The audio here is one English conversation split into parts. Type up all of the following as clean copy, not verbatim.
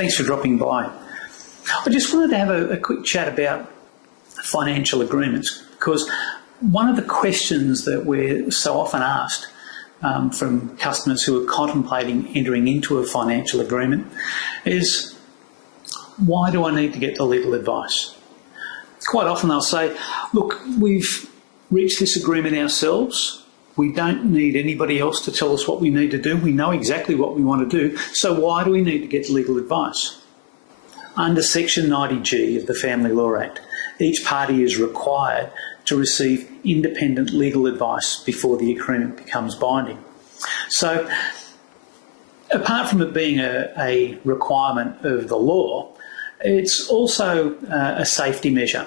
Thanks for dropping by. I just wanted to have a quick chat about financial agreements, because one of the questions that we're so often asked from customers who are contemplating entering into a financial agreement is, why do I need to get the legal advice? Quite often they'll say, look, we've reached this agreement ourselves. We don't need anybody else to tell us what we need to do. We know exactly what we want to do, so why do we need to get legal advice? Under Section 90G of the Family Law Act, each party is required to receive independent legal advice before the agreement becomes binding. So, apart from it being a requirement of the law, it's also a safety measure.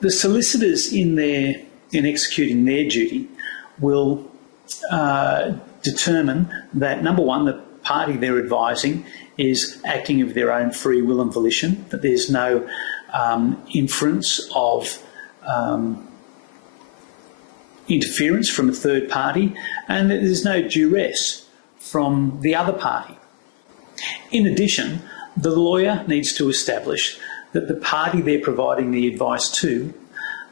The solicitors in executing their duty will determine that, number one, the party they're advising is acting of their own free will and volition, that there's no inference of interference from a third party, and that there's no duress from the other party. In addition, the lawyer needs to establish that the party they're providing the advice to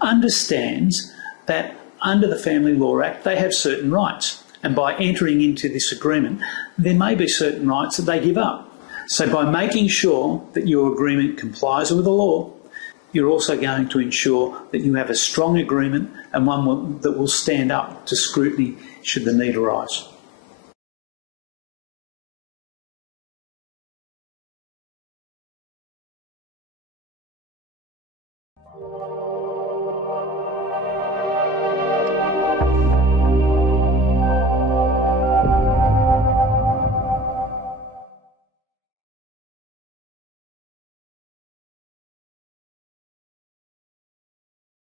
understands that under the Family Law Act they have certain rights, and by entering into this agreement there may be certain rights that they give up. So by making sure that your agreement complies with the law, you're also going to ensure that you have a strong agreement and one that will stand up to scrutiny should the need arise.